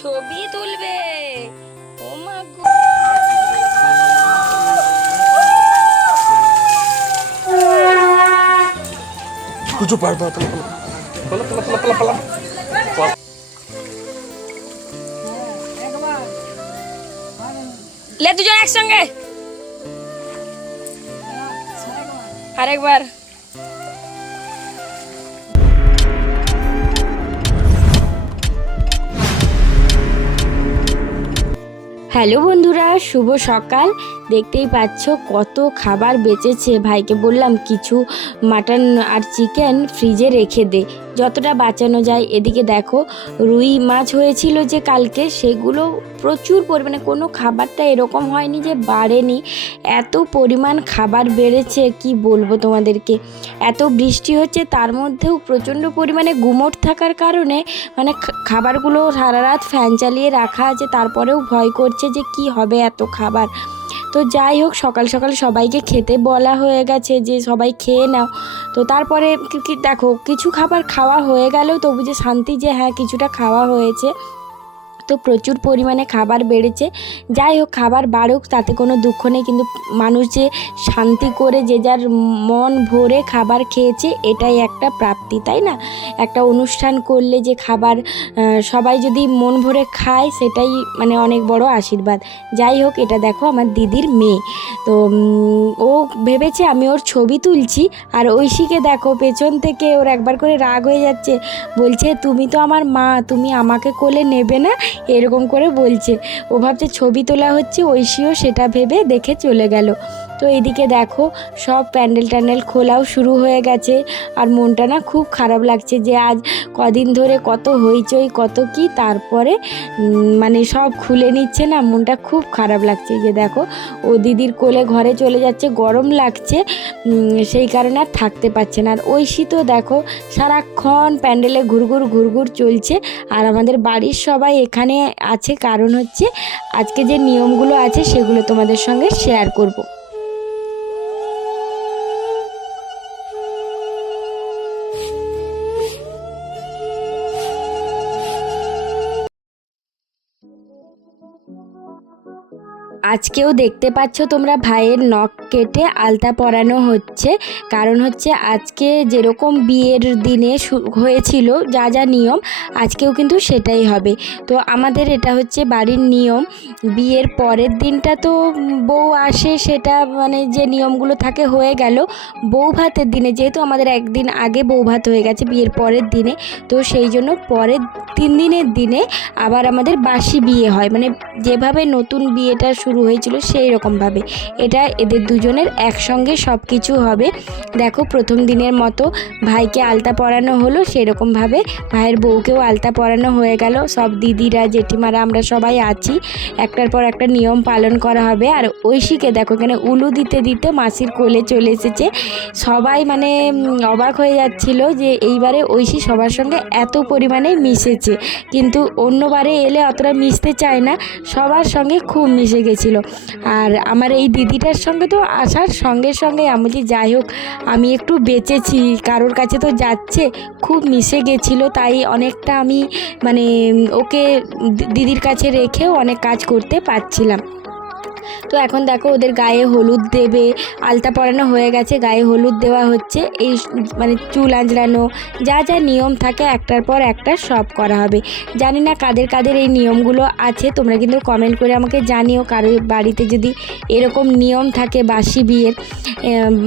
ছবি তুলবে। ও মা গো, कुछ पढ़ पढ़ पढ़ पढ़ पढ़ पढ़ पढ़ पढ़ ले দুজন একসঙ্গে আরেকবার। হ্যালো বন্ধুরা, শুভ সকাল। দেখতেই পাচ্ছ কত খাবার বেঁচেছে। ভাইকে বললাম কিছু মাটন আর চিকেন ফ্রিজে রেখে দে, যতটা বাঁচানো যায়। এদিকে দেখো রুই মাছ হয়েছিল যে কালকে, সেগুলো প্রচুর পরিমাণে, কোনো খাবারটা এরকম হয়নি যে বাড়েনি। এত পরিমাণ খাবার বেড়েছে কি বলবো তোমাদেরকে। এত বৃষ্টি হচ্ছে, তার মধ্যেও প্রচণ্ড পরিমাণে গুমোট থাকার কারণে মানে খাবারগুলো সারা রাত ফ্যান চালিয়ে রাখা আছে, তারপরেও ভয় করছে যে কি হবে এত খাবার। তো যাই হোক, সকাল সকাল সবাইকে খেতে বলা হয়ে গেছে যে সবাই খেয়ে নাও। তো তারপরে দেখো কিছু খাবার খাওয়া হয়ে গেলেও তবু যে শান্তি যে হ্যাঁ কিছুটা খাওয়া হয়েছে। তো প্রচুর পরিমাণে খাবার বেড়েছে। যাই হোক, খাবার বাড়ুক তাতে কোনো দুঃখ নেই, কিন্তু মানুষ যে শান্তি করে যে যার মন ভরে খাবার খেয়েছে, এটাই একটা প্রাপ্তি, তাই না? একটা অনুষ্ঠান করলে যে খাবার সবাই যদি মন ভরে খায়, সেটাই মানে অনেক বড় আশীর্বাদ। যাই হোক, এটা দেখো আমার দিদির মেয়ে। তো ও ভেবেছে আমি ওর ছবি তুলছি, আর ঐশীকে দেখো পেছন থেকে ওর একবার করে রাগ হয়ে যাচ্ছে, বলছে তুমি তো আমার মা, তুমি আমাকে কোলে নেবে না, এরকম করে বলছে। ও ভাবছে ছবি তোলা হচ্ছে, ঐশীও সেটা ভেবে দেখে চলে গেল। তো এদিকে দেখো সব প্যান্ডেল ট্যান্ডেল খোলাও শুরু হয়ে গেছে, আর মনটা না খুব খারাপ লাগছে যে আজ কদিন ধরে কত হইচই কত কি, তারপরে মানে সব খুলে নিচ্ছে না, মনটা খুব খারাপ লাগছে। যে দেখো ও দিদির কোলে ঘরে চলে যাচ্ছে, গরম লাগছে সেই কারণে আর থাকতে পারছে না। আর ঐশী তো দেখো সারাক্ষণ প্যান্ডেলে ঘুরঘুর ঘুরঘুর চলছে। আর আমাদের বাড়ির সবাই এখানে আছে, কারণ হচ্ছে আজকে যে নিয়মগুলো আছে সেগুলো তোমাদের সঙ্গে শেয়ার করব। আজকেও দেখতে পাচ্ছ তোমরা ভাইয়ের নখ কেটে আলতা পরানো হচ্ছে, কারণ হচ্ছে আজকে যেরকম বিয়ের দিনে হয়েছিল যা যা নিয়ম, আজকেও কিন্তু সেটাই হবে। তো আমাদের এটা হচ্ছে বাড়ির নিয়ম। বিয়ের পরের দিনটা তো বউ আসে, সেটা মানে যে নিয়মগুলো থাকে হয়ে গেল। বউ ভাতের দিনে, যেহেতু আমাদের একদিন আগে বউ ভাত হয়ে গেছে বিয়ের পরের দিনে, তো সেই জন্য পরের 3 দিনের দিনে আবার আমাদের বাসি বিয়ে হয়, মানে যেভাবে নতুন বিয়েটা শুরু হয়েছিল সেই রকমভাবে এটা এদের দুজনের একসঙ্গে সব কিছু হবে। দেখো প্রথম দিনের মতো ভাইকে আলতা পরানো হলো, সেরকমভাবে ভাইয়ের বউকেও আলতা পরানো হয়ে গেল। সব দিদিরা জেঠিমারা আমরা সবাই আছি, একটার পর একটা নিয়ম পালন করা হবে। আর ঐশীকে দেখো এখানে উলু দিতে দিতে মাসির কোলে চলে এসেছে। সবাই মানে অবাক হয়ে যাচ্ছিল যে এইবারে ঐশী সবার সঙ্গে এত পরিমাণে মিশেছে, কিন্তু অন্যবারে এলে অতটা মিশতে চায় না, সবার সঙ্গে খুব মিশে গেছিল। আর আমার এই দিদিটার সঙ্গে তো আসার সঙ্গে সঙ্গে আমি যে যাই হোক আমি একটু বেঁচেছি, কারোর কাছে তো যাচ্ছে, খুব মিশে গেছিলো, তাই অনেকটা আমি মানে ওকে দিদির কাছে রেখেও অনেক কাজ করতে পারছিলাম। তো এখন দেখো ওদের গায়ে হলুদ দেবে, আলতা পরানো হয়ে গেছে, গায়ে হলুদ দেওয়া হচ্ছে, এই মানে চুল আঁচড়ানো যা যা নিয়ম থাকে একটার পর একটা সব করা হবে। জানি না কাদের কাদের এই নিয়মগুলো আছে, তোমরা কিন্তু কমেন্ট করে আমাকে জানিও কারোর বাড়িতে যদি এরকম নিয়ম থাকে বাসি বিয়ের।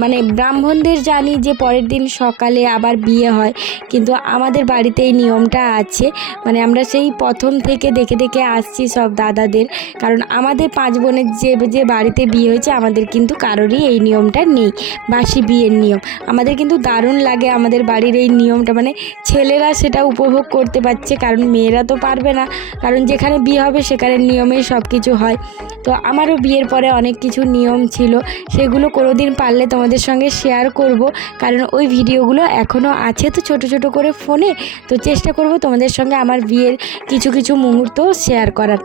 মানে ব্রাহ্মণদের জানি যে পরের দিন সকালে আবার বিয়ে হয়, কিন্তু আমাদের বাড়িতে এই নিয়মটা আছে। মানে আমরা সেই প্রথম থেকে দেখে দেখে আসছি সব দাদাদের, কারণ আমাদের 5 বোনের যে বাড়িতে বিয়ে হয়েছে আমাদের কিন্তু কারোরই এই নিয়মটা নেই, বাসি বিয়ের নিয়ম। আমাদের কিন্তু দারুণ লাগে আমাদের বাড়ির এই নিয়মটা, মানে ছেলেরা সেটা উপভোগ করতে পারছে, কারণ মেয়েরা তো পারবে না, কারণ যেখানে বিয়ে হবে সেখানে নিয়মেই সব কিছু হয়। তো আমারও বিয়ের পরে অনেক কিছু নিয়ম ছিল, সেগুলো কোনোদিন পারলে তোমাদের সঙ্গে শেয়ার করব, কারণ ওই ভিডিওগুলো এখনও আছে তো ছোট ছোট করে ফোনে। তো চেষ্টা করব তোমাদের সঙ্গে আমার বিয়ের কিছু কিছু মুহূর্ত শেয়ার করার।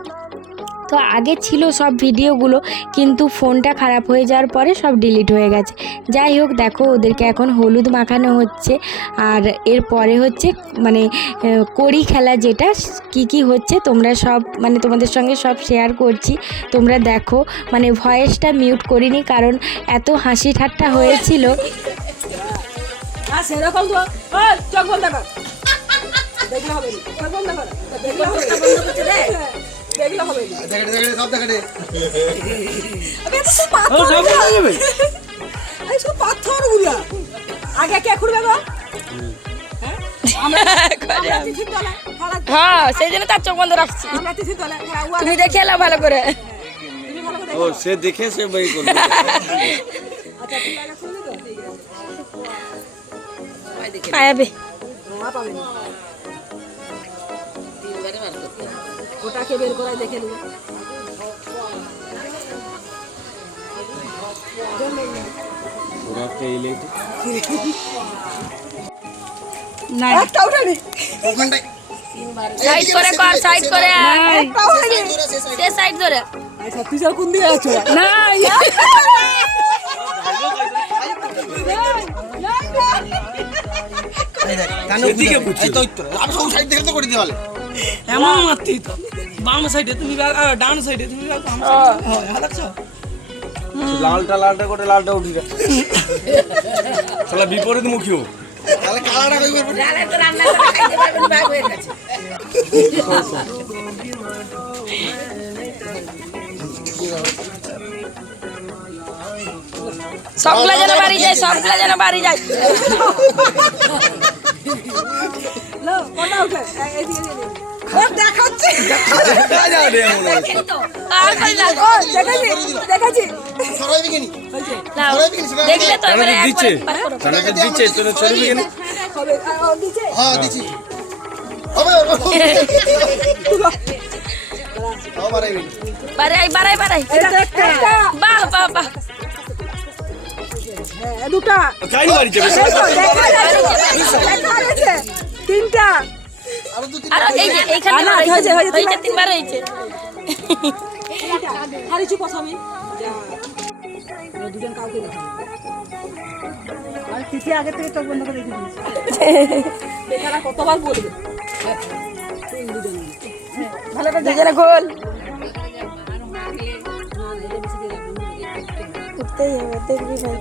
তো আগে ছিল সব ভিডিওগুলো, কিন্তু ফোনটা খারাপ হয়ে যাওয়ার পরে সব ডিলিট হয়ে গেছে। যাই হোক, দেখো ওদেরকে এখন হলুদ মাখানো হচ্ছে, আর এরপরে হচ্ছে মানে কড়ি খেলা, যেটা কি হচ্ছে তোমরা সব মানে তোমাদের সঙ্গে সব শেয়ার করছি, তোমরা দেখো। মানে ভয়েসটা মিউট করিনি কারণ এত হাসি ঠাট্টা হয়েছিল। সেরকম তো চোখ বন্ধ কর, দেখলে হবে না। চোখ বন্ধ কর, দেখলে হবে না। দেখলে হবে না। দেখে সব দেখে আবে তো সব পাথর যাবে। এই সব পাথর গুলা আগে কে খুঁড়বে গো? হ্যাঁ, সেই জন্য তার চোখ বন্ধ রাখছি। আমরা তিথি তোলা তুমি দেখে এলো ভালো করে। তুমি ভালো করে ও সে দেখে সে বই করবে। আচ্ছা তুমি আগে শুনলে তো ঠিক আছে। আয়াবে মা পাবে না। ওটাকে বের করাই দেখে নিও। ওরা পেইলে না, একটা উঠানি ওখানটায় সাইড করে কর, সাইড করে একটা উঠানি। সে সাইড ধরে আচ্ছা তুই কোন দিকে আছো? না এদিকে বুঝছি এই তো আমি সব সাইড দেখে তো করে দিওয়ালে এমন মারতেই তো বাম সাইডে তুমি ডান সাইডে তুমি হালাচ্ছ লালটা করে লালটা উঠি রে শালা বিপরীত মুখীও তাহলে কালাটা কইবে ডালে তো রান্না করে খাইতে পারবেন ভাগ হয়ে গেছে। সবগুলা যেন বাড়ি যায়, সবগুলা যেন বাড়ি যায়। লো কোনটা উঠে এই দিকে ও দেখাচ্ছে। দেখা যাও রে মনে আর কই না ও দেখাচ্ছি সরাই দিকেনি না, সরাই দিকেনি সেটা দেখলে তো এবারে দিচ্ছে একবার করো। তাকে দিচ্ছে তোরে ছড়ি দিকেনি হবে ও দিছে। হ্যাঁ দিছি হবে ও মারাইবি বাড়াই বাড়াই বাড়াই। এটা একটা বাহ বাহ বাহ। হ্যাঁ দুটো কাই মারি যাবে দেখা গেছে তিনটা আর দুটি আর এই যে এইখানে না, হয়েছে, হয়েছে, হয়েছে, তিনবার হয়েছে। খালি চুপ আমি দুজন কাউকে দেখাবো আর তিথি আগে থেকে চোখ বন্ধ করে রেখে দিয়েছি। বেচারা কতবার বলবে ভালো করে দুজনে গোল উঠতেই হবে, দেখবি ভাই।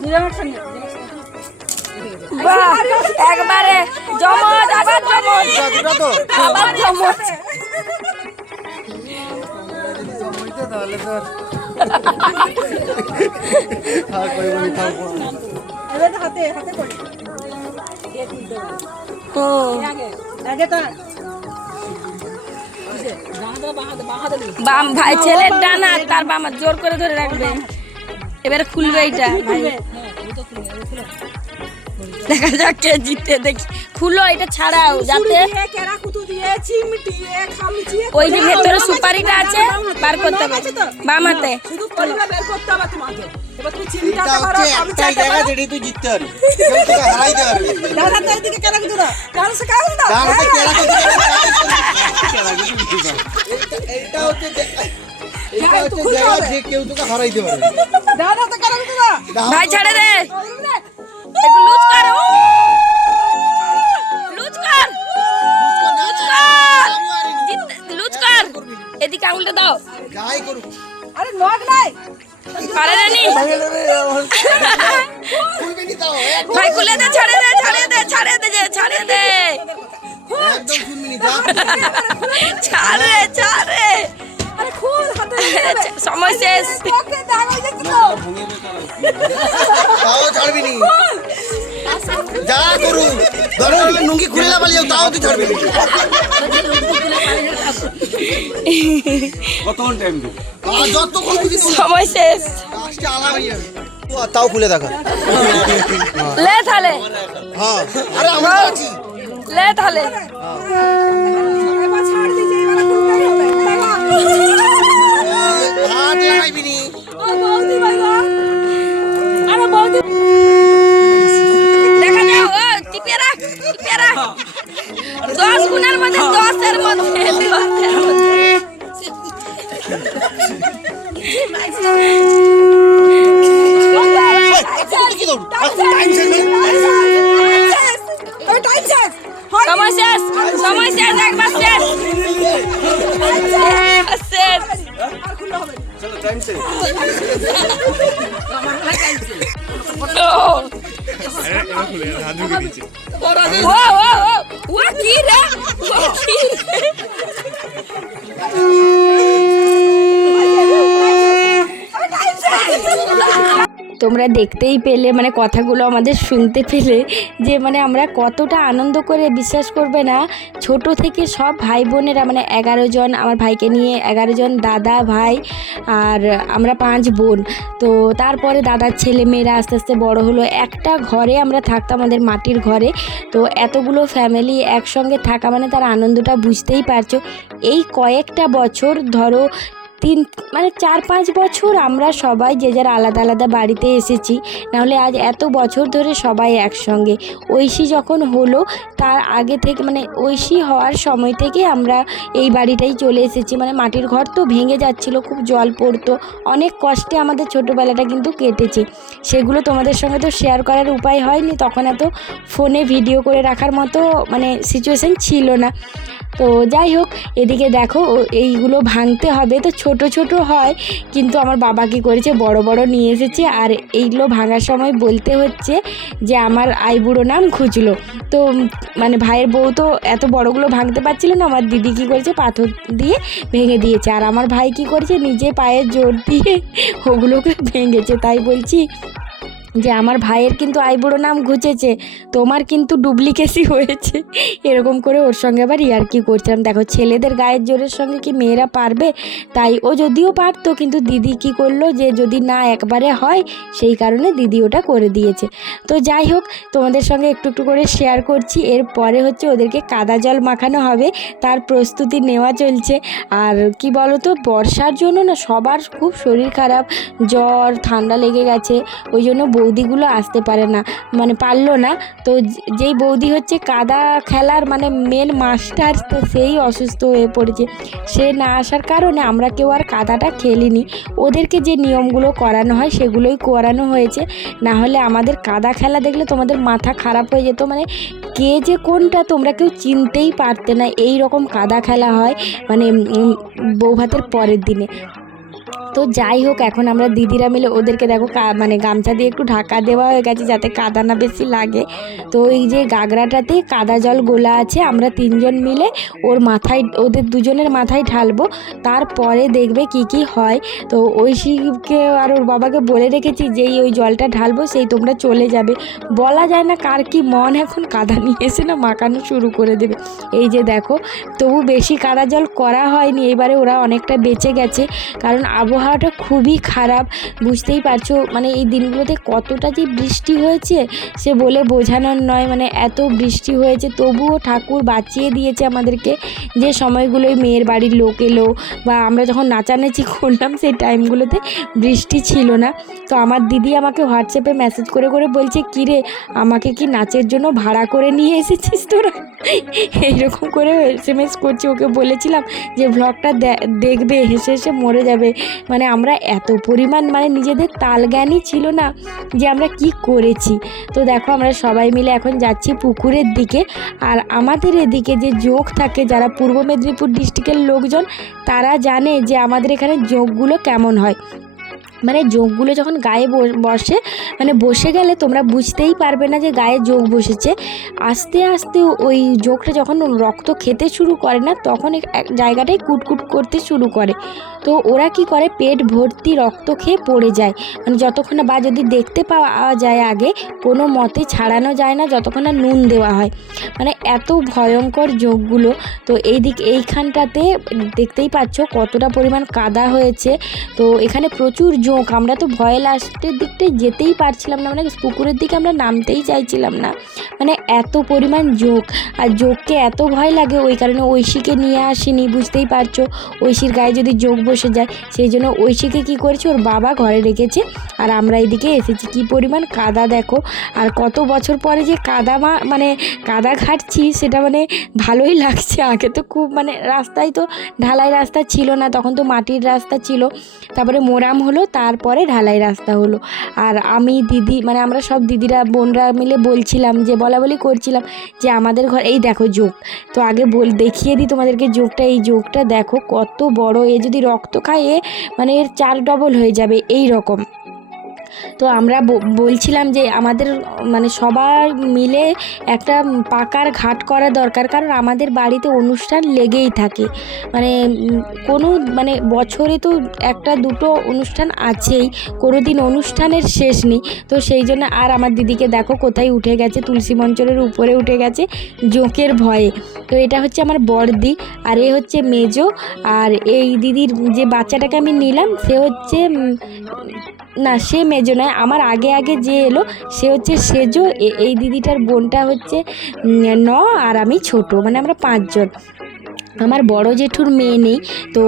দুজনের সঙ্গে বাহ, একবারে জমজ, আবার জমজ, দুটো তো আবার জমজ। তাহলে তো আর কই বলি থাম এবার তো হাতে হাতে করে কে তুলতে পারে আগে আগে তো বাহাদে বাম ভাই, ছেলের ডানা তার বাম হাত জোর করে ধরে রাখবে। এবারে খুলবে এইটা ভাই, দেখা যাক কে জিতে। দেখি খুলো এটা ছাড়াও, যাতে কেরা কুতু দিয়ে চিমটি খামচি ওই যে ভেতরে সুপারিটা আছে বার করতে হবে বাম হাতে। শুধু কলিটা বের করতে হবে তোমাকে। এবার তুমি চিমটাটা এটা করো হচ্ছে একটাই জায়গা যেটা তুই জিততে পারবি কেউ তোকে হারাইতে পারবে ডান হাতের দিকে কেরা কুতু দাও ডান সে কাউ না ডান হাতে কেরা করতে এইটা হচ্ছে জায়গা যে কেউ তোকে হারাইতে পারবে ডান হাতে কেরা কুতু দাও ভাই ছেড়ে দে, একটু লুজ কর, লুজ কর, লুজ কর, লুজ কর। এদিকে আঙুলটা দাও। যাই করুক আরে নক নাই পারে রানি খুলবে নি তাও ভাই, খুলে দে, ছাড়ে দে, ছাড়ে দে, ছাড়ে দে, ছাড়ে দে, একদম শুনবি নি যা ছাড়ে ছাড়ে। আরে খুল হাতে দিয়ে দেবে। সময় শেষ। ওকে দাঁড়াই দেখো তো তাও ছাড়বি নি যা করুক ধরো নুঙ্গি খুলে না পালিও তাও তুই ছাড়বি নি কতক্ষণ টাইম দিই যতক্ষণ বুঝি সময় শেষ। লাস্টে আলা হয়ে যাবে তাও খুলে দেখা লে তাহলে, হ্যাঁ আরে আমরা আছি লে তাহলে। এবার ছাড় দিয়েছে এবার খুলতেই হবে দাঁড়া হাত লাগাইবি নি ও বৌদি ভাই গো আরে বৌদি দেখা যাও, ও টিপে রাখ, টিপে রাখ। 10 গুণের মধ্যে 10 এর মধ্যে 10 এর মধ্যে সময় শেষ একবার শেষ শেষ চলো টাইম শেষ ও কি রে ও কি রে তোমরা দেখতেই পেলে মানে কথাগুলো আমাদের শুনতে পেলে যে মানে আমরা কতটা আনন্দ করে, বিশ্বাস করবে না, ছোট থেকে সব ভাই বোনেরা মানে 11 জন, আমার ভাইকে নিয়ে 11 জন, দাদা ভাই আর আমরা 5 বোন। তো তারপরে দাদার ছেলে মেয়েরা আস্তে আস্তে বড় হলো। একটা ঘরে আমরা থাকতাম, আমাদের মাটির ঘরে। তো এতগুলো ফ্যামিলি একসঙ্গে থাকা মানে তার আনন্দটা বুঝতেই পারছো। এই কয়েকটা বছর ধরো 4-5 বছর আমরা সবাই যে যার আলাদা আলাদা বাড়িতে এসেছি, নাহলে আজ এত বছর ধরে সবাই একসঙ্গে। ঐশী যখন হলো তার আগে থেকে মানে ঐশী হওয়ার সময় থেকে আমরা এই বাড়িটাই চলে এসেছি। মানে মাটির ঘর তো ভেঙে যাচ্ছিলো, খুব জল পড়তো, অনেক কষ্টে আমাদের ছোটোবেলাটা কিন্তু কেটেছে। সেগুলো তোমাদের সঙ্গে তো শেয়ার করার উপায় হয়নি, তখন এত ফোনে ভিডিও করে রাখার মতো মানে সিচুয়েশান ছিল না। তো যাই হোক, এদিকে দেখো এইগুলো ভাঙতে হবে, তো ছোট ছোট হয় কিন্তু আমার বাবা কী করেছে বড় বড় নিয়ে এসেছে। আর এইগুলো ভাঙার সময় বলতে হচ্ছে যে আমার আইবুড়ো নাম খুঁজলো। তো মানে ভাইয়ের বউ তো এত বড়গুলো ভাঙতে পারছিল না, আমার দিদি কী করেছে পাথর দিয়ে ভেঙে দিয়েছে, আর আমার ভাই কী করেছে নিজে পায়ের জোর দিয়ে ওগুলোকে ভেঙেছে। তাই বলছি যে আমার ভাইয়ের কিন্তু আইবুড়ো নাম ঘুচেছে, তোমার কিন্তু ডুপ্লিকেসি হয়েছে। এরকম করে ওর সঙ্গে আবার ইয়ার্কি করছিলাম। দেখো ছেলেদের গায়ের জোরের সঙ্গে কি মেয়েরা পারবে? তাই ও যদিও পারতো, কিন্তু দিদি কি করলো যে যদি না একবারে হয় সেই কারণে দিদি ওটা করে দিয়েছে। তো যাই হোক, তোমাদের সঙ্গে একটু একটু করে শেয়ার করছি। এরপরে হচ্ছে ওদেরকে কাদা জল মাখানো হবে, তার প্রস্তুতি নেওয়া চলছে। আর কি বলো তো, বর্ষার জন্য না সবার খুব শরীর খারাপ, জ্বর ঠান্ডা লেগে গেছে, ওই জন্য বৌদিগুলো আসতে পারে না, মানে পারলো না। তো যেই বৌদি হচ্ছে কাদা খেলার মানে মেন মাস্টার, তো সেই অসুস্থ হয়ে পড়েছে। সে না আসার কারণে আমরা কেউ আর কাদাটা খেলিনি। ওদেরকে যে নিয়মগুলো করানো হয় সেগুলোই করানো হয়েছে, না হলে আমাদের কাদা খেলা দেখলে তোমাদের মাথা খারাপ হয়ে যেত। মানে কে যে কোনটা তোমরা কেউ চিনতেই পারতে না, এই রকম কাদা খেলা হয় মানে বৌভাতের পরের দিনে। তো যাই হোক, এখন আমরা দিদিরা মিলে ওদেরকে দেখো মানে গামছা দিয়ে একটু ঢাকা দেওয়া হয়ে গেছে যাতে কাদা না বেশি লাগে। তো এই যে গাগরাটাতে কাদা জল গোলা আছে, আমরা 3 জন মিলে ওর মাথায়, ওদের দুজনের মাথায় ঢালবো, তারপরে দেখবে কি কি হয়। তো ঐশীকে আর ওর বাবাকে বলে রেখেছি যেই ওই জলটা ঢালবো সেই তোমরা চলে যাবে। বলা যায় না কার কি মন, এখন কাদা নিয়ে এসে না মাখানো শুরু করে দেবে। এই যে দেখো, তবু বেশি কাদা জল করা হয়নি, এবারে ওরা অনেকটা বেঁচে গেছে, কারণ আবহাওয়াটা খুবই খারাপ। বুঝতেই পারছো মানে এই দিনগুলোতে কতটা যে বৃষ্টি হয়েছে সে বলে বোঝানোর নয়। মানে এত বৃষ্টি হয়েছে, তবুও ঠাকুর বাঁচিয়ে দিয়েছে আমাদেরকে। যে সময়গুলোই মেয়ের বাড়ির লোক এলো বা আমরা যখন নাচানাচি করলাম সেই টাইমগুলোতে বৃষ্টি ছিল না। তো আমার দিদি আমাকে হোয়াটসঅ্যাপে মেসেজ করে করে বলছে, কিরে আমাকে কি নাচের জন্য ভাড়া করে নিয়ে এসেছিস তোরা? এইরকম করে SMS করছি। ওকে বলেছিলাম যে ব্লগটা দেখবে, হেসে হেসে মরে যাবে। মানে আমরা এত পরিমাণ মানে নিজেদের তালজ্ঞানই ছিল না যে আমরা কি করেছি। তো দেখো আমরা সবাই মিলে এখন যাচ্ছি পুকুরের দিকে। আর আমাদের এদিকে যে যোগ থাকে, যারা পূর্ব মেদিনীপুর ডিস্ট্রিক্টের লোকজন তারা জানে যে আমাদের এখানে যোগগুলো কেমন হয়। মানে যোগগুলো যখন গায়ে বসে, মানে বসে গেলে তোমরা বুঝতেই পারবে না যে গায়ে যোগ বসেছে। আস্তে আস্তে ওই যোগটা যখন রক্ত খেতে শুরু করে না, তখন এক জায়গাটায় কুটকুট করতে শুরু করে। তো ওরা কি করে, পেট ভর্তি রক্ত খেয়ে পড়ে যায়, মানে যতক্ষণ না, বা যদি দেখতে পাওয়া যায় আগে, কোনো মতে ছাড়ানো যায় না যতক্ষণ না নুন দেওয়া হয়। মানে এত ভয়ঙ্কর যোগগুলো। তো এইখানটাতে দেখতেই পাচ্ছ কতটা পরিমাণ কাদা হয়েছে। তো এখানে প্রচুর জোঁক, আমরা তো ভয়ে লাস্টের দিকটায় যেতেই পারছিলাম না, মানে পুকুরের দিকে আমরা নামতেই চাইছিলাম না, মানে এত পরিমাণ জোঁক। আর জোঁককে এত ভয় লাগে, ওই কারণে ঐশীকে নিয়ে আসিনি, বুঝতেই পারছো ঐশীর গায়ে যদি জোঁক বসে যায়, সেই জন্য ঐশীকে কী করেছে ওর বাবা ঘরে রেখেছে, আর আমরা এদিকে এসেছি। কী পরিমাণ কাদা দেখো, আর কত বছর পরে যে মানে কাদা ঘাটছি, সেটা মানে ভালোই লাগছে। আগে তো খুব মানে রাস্তায় তো ঢালাই রাস্তা ছিল না, তখন তো মাটির রাস্তা ছিল, তারপরে মোরাম হলো, তারপরে ঢালাই রাস্তা হলো। আর আমি দিদি মানে আমরা সব দিদিরা বোনরা মিলে বলছিলাম, যে বলাবলি করছিলাম যে আমাদের ঘর এই দেখো জোঁক। তো আগে দেখিয়ে দিই তোমাদেরকে জোঁকটা, এই জোঁকটা দেখো কত বড়, এ যদি রক্ত খায় মানে এর 4 ডবল হয়ে যাবে এই রকম। তো আমরা বলছিলাম যে আমাদের মানে সবার মিলে একটা পাকার ঘাট করা দরকার, কারণ আমাদের বাড়িতে অনুষ্ঠান লেগেই থাকে, মানে কোনো মানে বছরে তো 1-2 অনুষ্ঠান আছেই, কোনো দিন অনুষ্ঠানের শেষ নেই। তো সেই জন্য আর আমার দিদিকে দেখো কোথায় উঠে গেছে, তুলসী মঞ্চলের উপরে উঠে গেছে জোঁকের ভয়ে। তো এটা হচ্ছে আমার বড়দি, আর এ হচ্ছে মেজো, আর এই দিদির যে বাচ্চাটাকে আমি নিলাম সে হচ্ছে না, সে মেজো নয়, আমার আগে আগে যে এলো সে হচ্ছে সেজো। এই দিদিটার বোনটা হচ্ছে আর আমি ছোট, মানে আমরা 5 জন। আমার বড় জেঠুর মেয়ে নেই, তো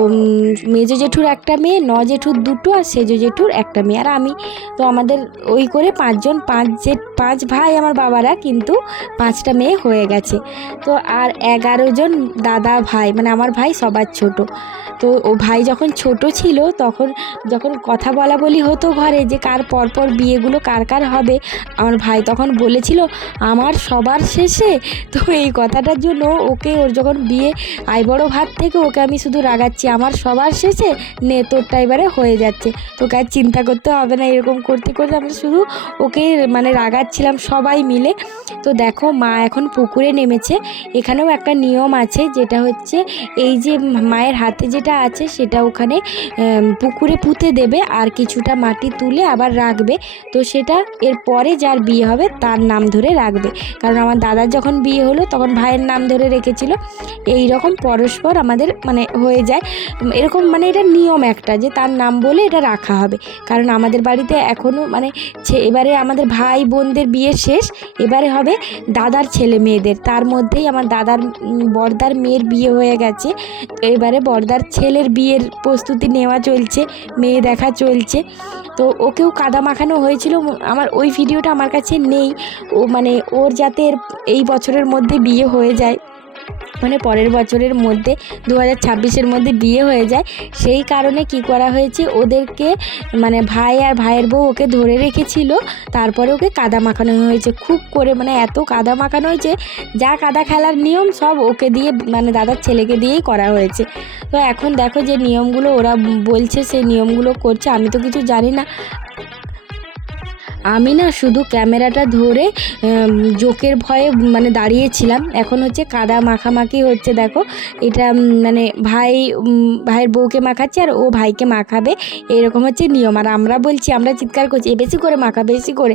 মেজো জেঠুর একটা মেয়ে, জেঠুর 2, আর সেজো জেঠুর একটা মেয়ে, আর আমি। তো আমাদের ওই করে 5 জন, 5 ভাই আমার বাবারা, কিন্তু 5টা মেয়ে হয়ে গেছে। তো আর 11 জন দাদা ভাই, মানে আমার ভাই সবার ছোট। তো ও ভাই যখন ছোট ছিল, তখন যখন কথা বলি হতো ঘরে যে কার পরপর বিয়েগুলো কার হবে, আমার ভাই তখন বলেছিল আমার সবার শেষে। তো এই কথাটার জন্য ওকে, ওর যখন বিয়ে বড় ভাত থেকে ওকে আমি শুধু রাগাচ্ছি, আমার সবার শেষে নে তোরটা এবারে হয়ে যাচ্ছে, তোকে আর চিন্তা করতে হবে না, এরকম করতে করতে আমরা শুধু ওকে মানে রাগাচ্ছিলাম সবাই মিলে। তো দেখো মা এখন পুকুরে নেমেছে। এখানেও একটা নিয়ম আছে, যেটা হচ্ছে এই যে মায়ের হাতে যেটা আছে সেটা ওখানে পুকুরে পুঁতে দেবে, আর কিছুটা মাটি তুলে আবার রাখবে। তো সেটা এর পরে যার বিয়ে হবে তার নাম ধরে রাখবে, কারণ আমার দাদার যখন বিয়ে হলো তখন ভাইয়ের নাম ধরে রেখেছিল। এই রকম পরস্পর আমাদের মানে হয়ে যায় এরকম, মানে এটা নিয়ম একটা যে তার নাম বলে এটা রাখা হবে। কারণ আমাদের বাড়িতে এখনও মানে এবারে আমাদের ভাই বোনদের বিয়ে শেষ, এবারে হবে দাদার ছেলে মেয়েদের, তার মধ্যেই আমার দাদার বড়দার মেয়ের বিয়ে হয়ে গেছে, এবারে বড়দার ছেলের বিয়ের প্রস্তুতি নেওয়া চলছে, মেয়ে দেখা চলছে। তো ওকেও কাদা মাখানো হয়েছিল, আমার ওই ভিডিওটা আমার কাছে নেই, ও মানে ওর যাতে এই বছরের মধ্যে বিয়ে হয়ে যায়, মানে পরের বছরের মধ্যে 2026-এর মধ্যে বিয়ে হয়ে যায়, সেই কারণে কি করা হয়েছে ওদেরকে, মানে ভাই আর ভাইয়ের বউ ওকে ধরে রেখেছিল, তারপরে ওকে কাদা মাখানো হয়েছে খুব করে, মানে এত কাদা মাখানো হয়েছে, যা কাদা খেলার নিয়ম সব ওকে দিয়ে, মানে দাদার ছেলেকে দিয়েই করা হয়েছে। তো এখন দেখো যে নিয়মগুলো ওরা বলছে সেই নিয়মগুলো করছে, আমি তো কিছু জানি না। আমি না শুধু ক্যামেরাটা ধরে জোকের ভয়ে মানে দাঁড়িয়েছিলাম। এখন হচ্ছে কাদা মাখামাখি হচ্ছে, দেখো এটা মানে ভাইয়ের বউকে মাখাচ্ছে আর ও ভাইকে মাখাবে, এরকম হচ্ছে নিয়ম। আর আমরা বলছি, আমরা চিৎকার করছি এ বেশি করে মাখা, বেশি করে,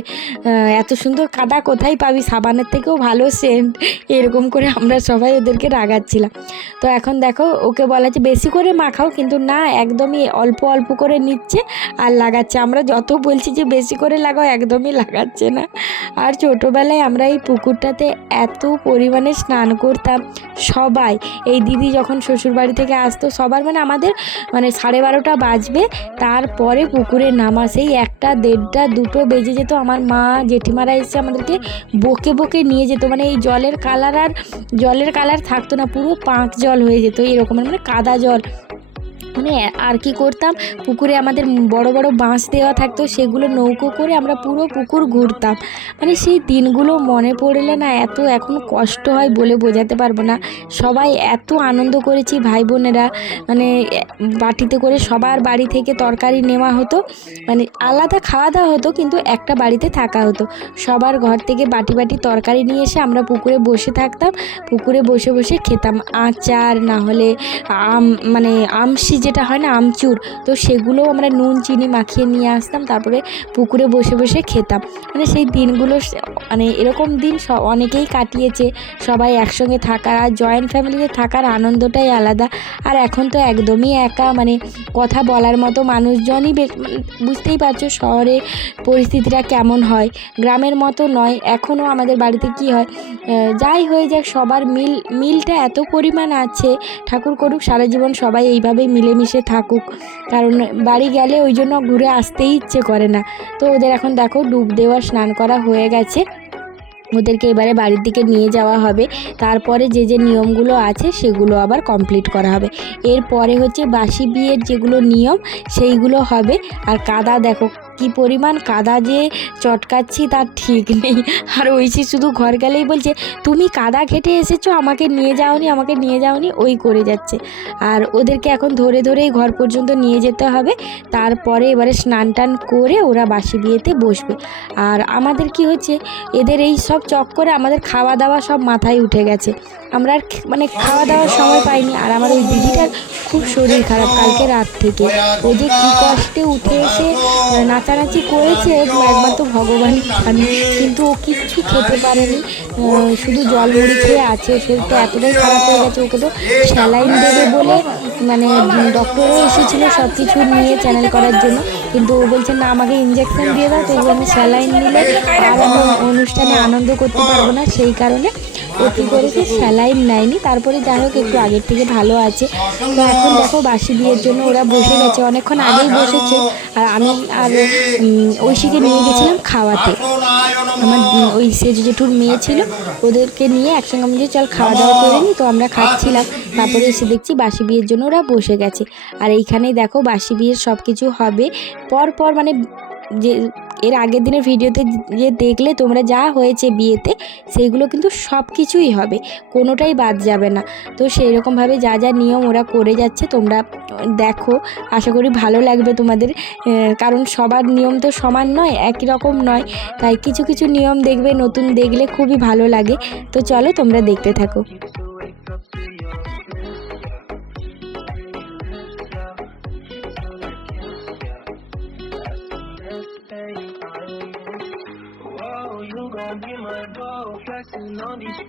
এত সুন্দর কাদা কোথায় পাবি, সাবানের থেকেও ভালো সেন্ট, এরকম করে আমরা সবাই ওদেরকে রাগাচ্ছিলাম। তো এখন দেখো ওকে বলা যে বেশি করে মাখাও, কিন্তু না, একদমই অল্প অল্প করে নিচ্ছে আর লাগাচ্ছে। আমরা যত বলছি যে বেশি করে লাগাও, একদমই লাগাচ্ছে না। আর ছোটোবেলায় আমরা এই পুকুরটাতে এত পরিমাণে স্নান করতাম সবাই। এই দিদি যখন শ্বশুরবাড়ি থেকে আসতো, সবার মানে আমাদের মানে 12:30 বাজবে, তারপরে পুকুরে নামা, সেই 1টা, 1:30, 2টো বেজে যেত। আমার মা জেঠিমারা এসে আমাদেরকে বকে বকে নিয়ে যেত, মানে এই জলের কালার থাকতো না, পুরো পাঁক জল হয়ে যেত এরকম, মানে কাদা জল। মানে আর কি করতাম, পুকুরে আমাদের বড় বড় বাঁশ দেওয়া থাকতো, সেগুলো নৌকো করে আমরা পুরো পুকুর ঘুরতাম। মানে সেই দিনগুলো মনে পড়লে না এত এখন কষ্ট হয় বলে বোঝাতে পারবো না। সবাই এত আনন্দ করেছি ভাই বোনেরা, মানে বাটিতে করে সবার বাড়ি থেকে তরকারি নেওয়া হতো, মানে আলাদা খাওয়া দাওয়া হতো কিন্তু একটা বাড়িতে থাকা হতো। সবার ঘর থেকে বাটি বাটি তরকারি নিয়ে এসে আমরা পুকুরে বসে থাকতাম, পুকুরে বসে বসে খেতাম। আচার না হলে আম, মানে আম সিজে যেটা হয় না আমচুর, তো সেগুলো আমরা নুন চিনি মাখিয়ে নিয়ে আসতাম, তারপরে পুকুরে বসে বসে খেতাম। মানে সেই দিনগুলো মানে এরকম দিন অনেকেই কাটিয়েছে, সবাই একসঙ্গে থাকার আর জয়েন্ট ফ্যামিলিতে থাকার আনন্দটাই আলাদা। আর এখন তো একদমই একা, মানে কথা বলার মতো মানুষজনই বুঝতেই পারছো শহরে পরিস্থিতিটা কেমন হয়, গ্রামের মতো নয়। এখনও আমাদের বাড়িতে কি হয়, যাই হয়ে যাক সবার মিলটা এত পরিমাণ আছে, ঠাকুর করুক সারা জীবন সবাই এইভাবেই মিলেমিশে থাকুক। কারণ বাড়ি গেলে ওই জন্য ঘুরে আসতেই ইচ্ছে করে না। তো ওদের এখন দেখো ডুব দেওয়া স্নান করা হয়ে গেছে, ওদেরকে এবারে বাড়ির দিকে নিয়ে যাওয়া হবে। তারপরে যে যে নিয়মগুলো আছে সেগুলো আবার কমপ্লিট করা হবে। এরপরে হচ্ছে বাসি বিয়ের যেগুলো নিয়ম সেইগুলো হবে। আর কাদা দেখো কি পরিমাণ কাদা যে চটকাচ্ছি তার ঠিক নেই। আর ঐশী শুধু ঘর গেলেই বলছে তুমি কাদা ঘেটে এসেছো, আমাকে নিয়ে যাওনি ওই করে যাচ্ছে। আর ওদেরকে এখন ধরে ধরেই ঘর পর্যন্ত নিয়ে যেতে হবে। তারপরে এবারে স্নান টান করে ওরা বাসি বিয়েতে বসবে। আর আমাদের কি হচ্ছে, এদের এই সব চক্করে আমাদের খাওয়া দাওয়া সব মাথায় উঠে গেছে। আমরা আর মানে খাওয়া দাওয়ার সময় পাইনি। আর আমার ওই দিদিটার খুব শরীর খারাপ কালকে রাত থেকে, ও যে কী কষ্টে উঠে এসে নাচানাচি করেছে একবার তো ভগবানই জানে। কিন্তু ও কিচ্ছু খেতে পারেনি, শুধু জল মুড়ি খেয়ে আছে। শরীরটা এতটাই খারাপ হয়ে গেছে, ওকে তো স্যালাইন দেবে বলে মানে ডক্টরও এসেছিলো সব কিছু নিয়ে চ্যানেল করার জন্য, কিন্তু ও বলছে না আমাকে ইঞ্জেকশন দিয়ে দাও, তবু আমি স্যালাইন নিলে আর আমি অনুষ্ঠানে আনন্দ করতে পারবো না। সেই কারণে ও কী করেছে, স্যালাইন নেয়নি। তারপরে যাই হোক একটু আগের থেকে ভালো আছে। তো এখন দেখো বাসি বিয়ের জন্য ওরা বসে গেছে, অনেকক্ষণ আগেই বসেছে। আর আমি আর ঐশীকে নিয়ে গেছিলাম খাওয়াতে, আমার ওই সেজ জেঠুর মেয়ে ছিল, ওদেরকে নিয়ে একসঙ্গে আমি যে চল খাওয়া দাওয়া করে নিই। তো আমরা খাচ্ছিলাম, তারপরে এসে দেখছি বাসি বিয়ের জন্য ওরা বসে গেছে। আর এইখানেই দেখো বাসি বিয়ের সব কিছু হবে পর মানে যে এর আগের দিনের ভিডিওতে যে দেখলে তোমরা যা হয়েছে বিয়েতে, সেইগুলো কিন্তু সব কিছুই হবে, কোনোটাই বাদ যাবে না। তো সেই রকমভাবে যা যা নিয়ম ওরা করে যাচ্ছে তোমরা দেখো, আশা করি ভালো লাগবে তোমাদের। কারণ সবার নিয়ম তো সমান নয়, একই রকম নয়, তাই কিছু কিছু নিয়ম দেখবে নতুন দেখলে খুবই ভালো লাগে। তো চলো তোমরা দেখতে থাকো। Whoa, you gon' be my dog, flexing on these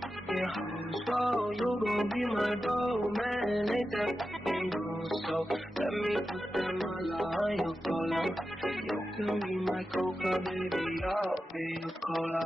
hoes. Whoa, you gon' be my dog, man, ain't that fucking good? So let me put them all on your cola. You can be my coca, baby, I'll be your cola.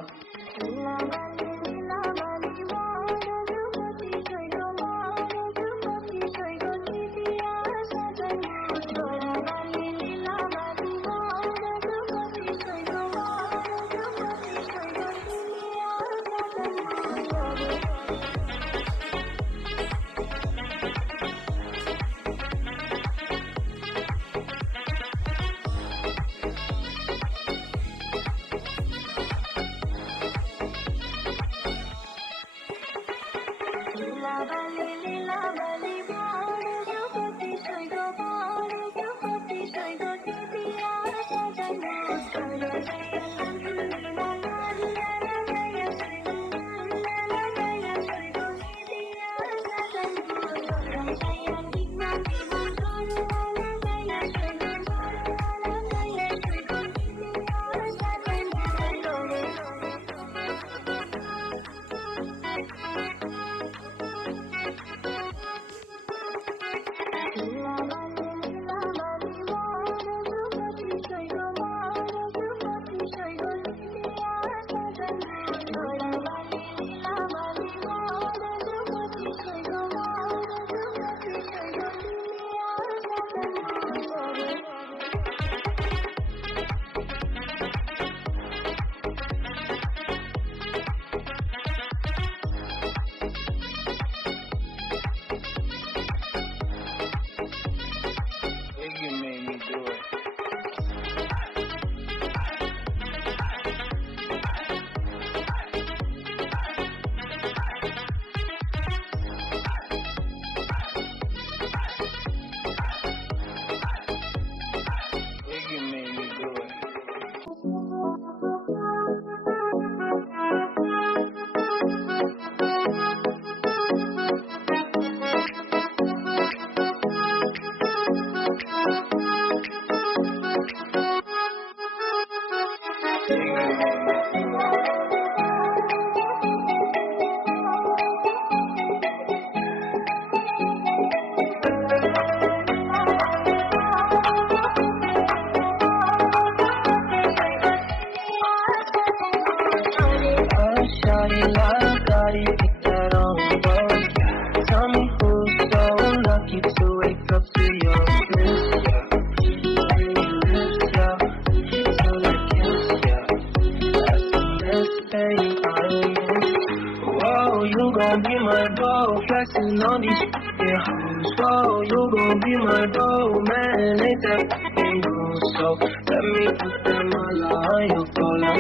on these fucking hoes. So you gon' be my dough, man. Ain't that fucking cool? So let me put that mala on your cola.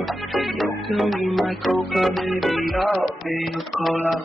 You can be my coca, baby. I'll be your cola.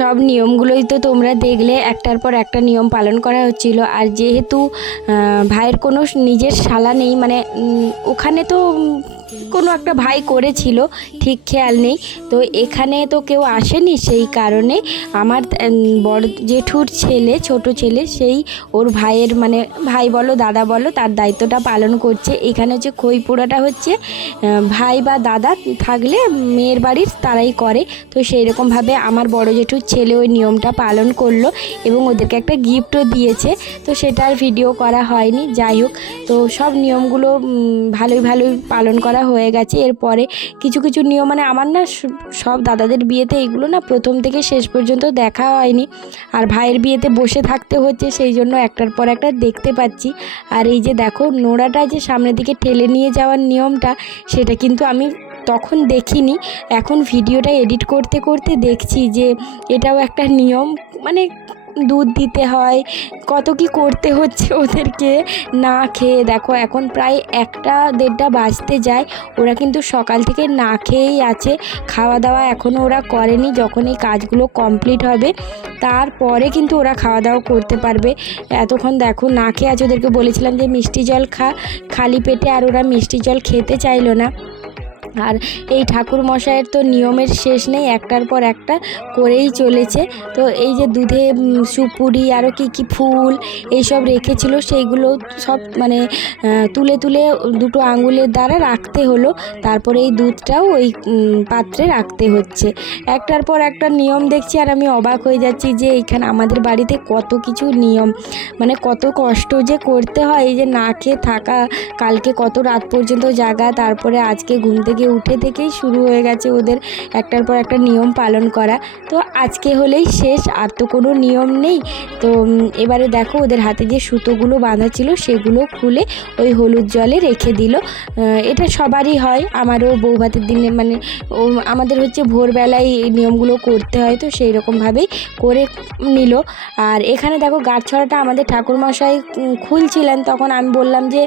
সব নিয়মগুলোই তো তোমরা দেখলে, একটার পর একটা নিয়ম পালন করা হচ্ছিল। আর যেহেতু ভাইয়ের কোনো নিজের শালা নেই, মানে ওখানে তো কোনো একটা ভাই করেছিল, ঠিক খেয়াল নেই, তো এখানে তো কেউ আসেনি, সেই কারণে আমার বড় জেঠুর ছেলে, ছোট ছেলে, সেই ওর ভাইয়ের মানে ভাই বলো দাদা বলো, তার দায়িত্বটা পালন করছে। এখানে হচ্ছে খই পোড়াটা হচ্ছে ভাই বা দাদা থাকলে মেয়ের বাড়ির তারাই করে, তো সেই রকমভাবে আমার বড় জেঠুর ছেলে ওই নিয়মটা পালন করলো এবং ওদেরকে একটা গিফটও দিয়েছে, তো সেটার ভিডিও করা হয়নি। যাই হোক, তো সব নিয়মগুলো ভালোই পালন করা হয়ে গেছে। এরপরে কিছু কিছু নিয়ম মানে আমার না সব দাদাদের বিয়েতে এইগুলো না প্রথম থেকে শেষ পর্যন্ত দেখা হয়নি, আর ভাইয়ের বিয়েতে বসে থাকতে হচ্ছে, সেই জন্য একটার পর একটা দেখতে পাচ্ছি। আর এই যে দেখো নোড়াটা যে সামনের দিকে ঠেলে নিয়ে যাওয়ার নিয়মটা, সেটা কিন্তু আমি তখন দেখিনি, এখন ভিডিওটা এডিট করতে করতে দেখছি যে এটাও একটা নিয়ম, মানে দুধ দিতে হয়, কত কি করতে হচ্ছে ওদেরকে না খেয়ে। দেখো এখন প্রায় 1-1:30 বাজতে যায়, ওরা কিন্তু সকাল থেকে না খেয়েই আছে, খাওয়া দাওয়া এখনও ওরা করেনি। যখন এই কাজগুলো কমপ্লিট হবে তারপরে কিন্তু ওরা খাওয়া দাওয়া করতে পারবে। এতক্ষণ দেখো না খেয়ে আছে, ওদেরকে বলেছিলাম যে মিষ্টি জল খালি পেটে, আর ওরা মিষ্টি জল খেতে চাইলো না। আর এই ঠাকুর মশাইয়ের তো নিয়মের শেষ নেই, একটার পর একটা করেই চলেছে। তো এই যে দুধে সুপুরি আরও কি ফুল এইসব রেখেছিল, সেইগুলো সব মানে তুলে দুটো আঙুলের দ্বারা রাখতে হলো, তারপরে এই দুধটাও ওই পাত্রে রাখতে হচ্ছে। একটার পর একটা নিয়ম দেখছি আর আমি অবাক হয়ে যাচ্ছি যে এইখানে আমাদের বাড়িতে কত কিছু নিয়ম, মানে কত কষ্ট যে করতে হয়। এই যে না খেয়ে থাকা, কালকে কত রাত পর্যন্ত জাগা, তারপরে আজকে ঘুম থেকে উঠে থেকেই শুরু হয়ে গেছে ওদের একটার পর একটা নিয়ম পালন করা। তো আজকে হলেই শেষ, আর তো কোনো নিয়ম নেই। তো এবারে দেখো ওদের হাতে যে সুতোগুলো বাঁধা ছিল সেগুলো খুলে ওই হলুদ জলে রেখে দিল। এটা সবারই হয়, আমারও বৌভাতের দিনে মানে আমাদের হচ্ছে ভোরবেলায় এই নিয়মগুলো করতে হয়, তো সেই রকমভাবেই করে নিল। আর এখানে দেখো গাঁটছড়াটা আমাদের ঠাকুরমশাই খুলছিলেন, তখন আমি বললাম যে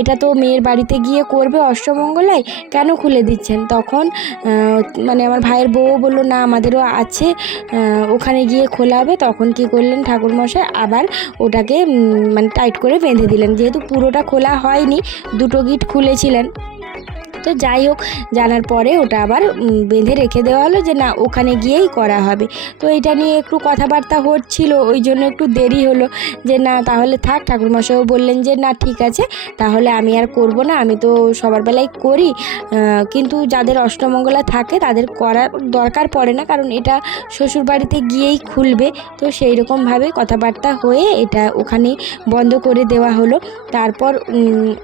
এটা তো মেয়ের বাড়িতে গিয়ে করবে অষ্টমঙ্গলায়, কেন খুলে দিচ্ছেন? তখন মানে আমার ভাইয়ের বউ বললো না আমাদেরও আছে, ওখানে গিয়ে খোলা হবে। তখন কি করলেন ঠাকুরমশাই, আবার ওটাকে মানে টাইট করে বেঁধে দিলেন, যেহেতু পুরোটা খোলা হয়নি, দুটো গিট খুলেছিলেন। তো যাই হোক, জানার পরে ওটা আবার বেঁধে রেখে দেওয়া হলো যে না ওখানে গিয়েই করা হবে। তো এটা নিয়ে একটু কথাবার্তা হচ্ছিল, ওই জন্য একটু দেরি হলো, যে না তাহলে থাক। ঠাকুরমশাইও বললেন যে না ঠিক আছে, তাহলে আমি আর করব না, আমি তো সবার বেলায় করি, কিন্তু যাদের অষ্টমঙ্গলা থাকে তাদের করার দরকার পড়ে না, কারণ এটা শ্বশুরবাড়িতে গিয়েই খুলবে। তো সেই রকমভাবে কথাবার্তা হয়ে এটা ওখানেই বন্ধ করে দেওয়া হলো। তারপর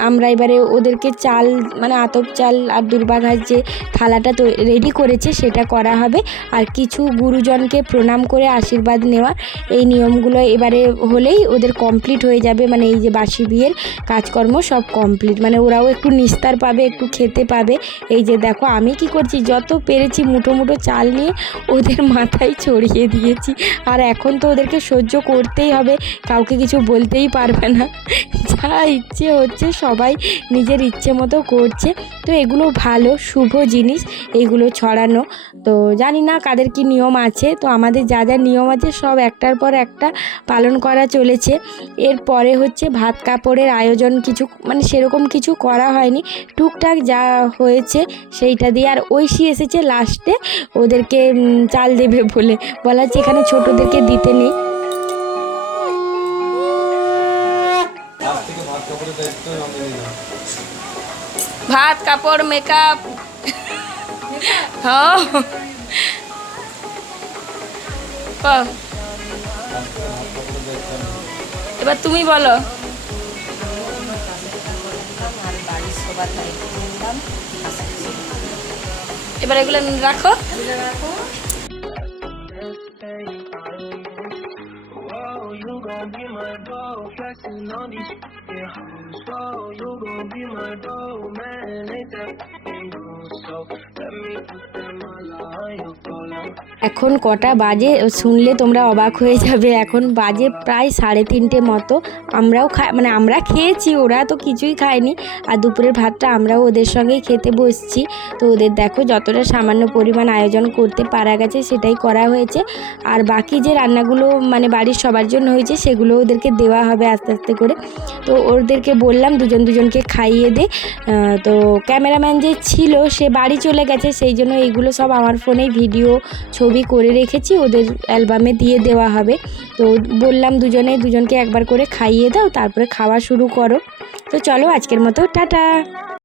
আমরা এবারে ওদেরকে চাল মানে আতপ চাল চাল আর দুর্বা ঘাস যে থালাটা তো রেডি করেছে সেটা করা হবে। আর কিছু গুরুজনকে প্রণাম করে আশীর্বাদ নেওয়া, এই নিয়মগুলো এবারে হলেই ওদের কমপ্লিট হয়ে যাবে। মানে এই যে বাসি বিয়ের কাজকর্ম সব কমপ্লিট, মানে ওরাও একটু নিস্তার পাবে, একটু খেতে পাবে। এই যে দেখো আমি কি করছি, যত পেরেছি মুঠো মুঠো চাল নিয়ে ওদের মাথায় ছড়িয়ে দিয়েছি। আর এখন তো ওদেরকে সহ্য করতেই হবে, কাউকে কিছু বলতেই পারবে না, যা ইচ্ছে হচ্ছে সবাই নিজের ইচ্ছে মতো করছে। তো এগুলো ভালো শুভ জিনিস এইগুলো ছড়ানো। তো জানি না কাদের কি নিয়ম আছে, তো আমাদের যা যা নিয়ম আছে সব একটার পর একটা পালন করা চলেছে। এরপরে হচ্ছে ভাত কাপড়ের আয়োজন কিছু, মানে সেরকম কিছু করা হয়নি, টুকটাক যা হয়েছে সেইটা দিয়ে। আর ঐশী এসেছে লাস্টে ওদেরকে চাল দেবে বলে, বলা হচ্ছে এখানে ছোটোদেরকে দিতে নেই। আজ থেকে ভাত কাপড়ের দায়িত্ব আমি নিলাম। ভাত কাপড় মেকআপ, হ্যাঁ এবার তুমি বলো। এবার এগুলো রাখো। Whoa, you gon' be my dog, flexing on these yeah hoes. Whoa, you gon' be my dog, man, ain't that ain't good. So let me put them all on your collar. এখন কটা বাজে শুনলে তোমরা অবাক হয়ে যাবে, এখন বাজে প্রায় 3:30 মতো। আমরাও মানে আমরা খেয়েছি, ওরা তো কিছুই খায়নি। আর দুপুরের ভাতটা আমরাও ওদের সঙ্গেই খেতে বসছি। তো ওদের দেখো যতটা সামান্য পরিমাণ আয়োজন করতে পারা গেছে সেটাই করা হয়েছে। আর বাকি যে রান্নাগুলো মানে বাড়ির সবার জন্য হয়েছে সেগুলো ওদেরকে দেওয়া হবে আস্তে আস্তে করে। তো ওদেরকে বললাম দুজনকে খাইয়ে দে। তো ক্যামেরাম্যান যে ছিল সে বাড়ি চলে গেছে, সেই জন্য এইগুলো সব আমার ফোনেই ভিডিও ছবি করে রেখেছি, ওদের অ্যালবামে দিয়ে দেওয়া হবে। তো বললাম দুজনকে একবার করে খাইয়ে দাও, তারপরে খাওয়া শুরু করো। তো চলো আজকের মতো টাটা।